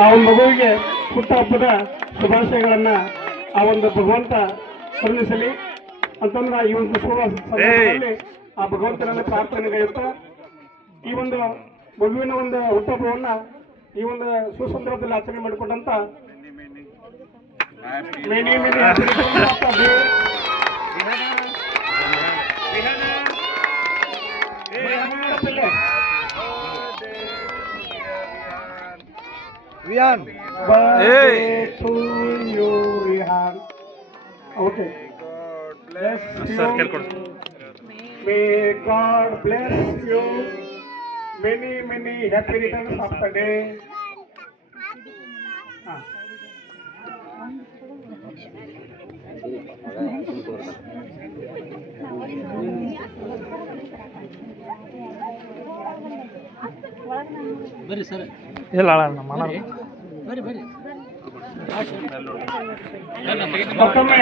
ಆ ಒಂದು ಮಗುವಿಗೆ ಹುಟ್ಟುಹಬ್ಬದ ಶುಭಾಶಯಗಳನ್ನ ಆ ಒಂದು ಭಗವಂತ ಕರುಣಿಸಲಿ ಅಂತಂದ್ರೆ ಈ ಒಂದು ಶುಭ ಸಂದರ್ಭದಲ್ಲಿ ಆ ಭಗವಂತನಲ್ಲಿ ಪ್ರಾರ್ಥನೆಗೈಯುತ್ತಾ ಈ ಒಂದು ಮಗುವಿನ ಒಂದು ಹುಟ್ಟುಹಬ್ಬವನ್ನ ಈ ಒಂದು ಸುಸಂದರ್ಭದಲ್ಲಿ ಆಚರಣೆ ಮಾಡಿಕೊಂಡಂತ many Rihan. Birthday to you, Rihan. Okay. Bless you. May God bless you. Many happy returns of the day. ಬರ್ರಿ ಸರ್ ಇಲ್ಲ ನಮ್ಮ ಬರ್ರಿ ಮತ್ತೊಮ್ಮೆ